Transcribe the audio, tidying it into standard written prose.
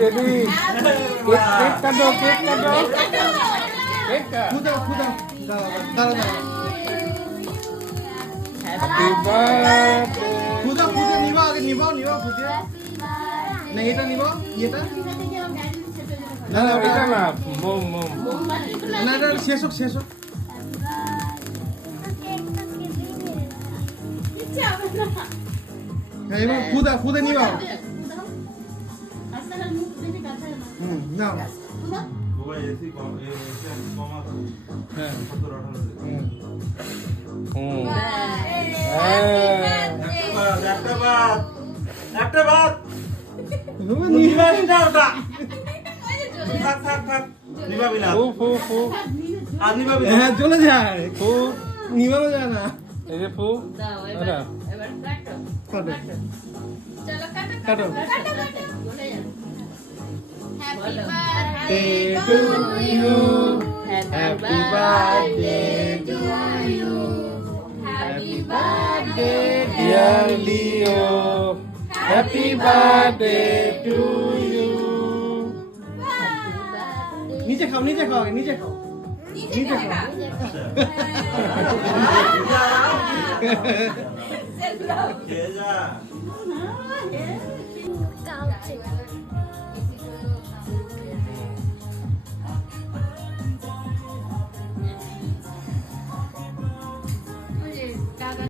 Ready cake কাটো cake কাটো cake কাটো খুদা খুদা দাঁড়া দাঁড়া হ্যাপি বার্থডে খুদা খুদে নিবা আগে নিবাও নিবাও খুদে না এটা নিবাও এটা না না এটা না মোম মোম না এটা শেষ হোক শেষ হোক হ্যাঁ এবার খুদা খুদে নিবাও নাও হ্যাঁ একটা বাদ ফু ফু ফু হ্যাঁ চলে যায় ফু নিবানো যায় না এই যে ফু এটা কাটো চলো কাটো happy to you Happy birthday to you. Happy birthday, dear Leo happy birthday to you নিচে খাও নিচে খাও নিচে খাও নিচে খাও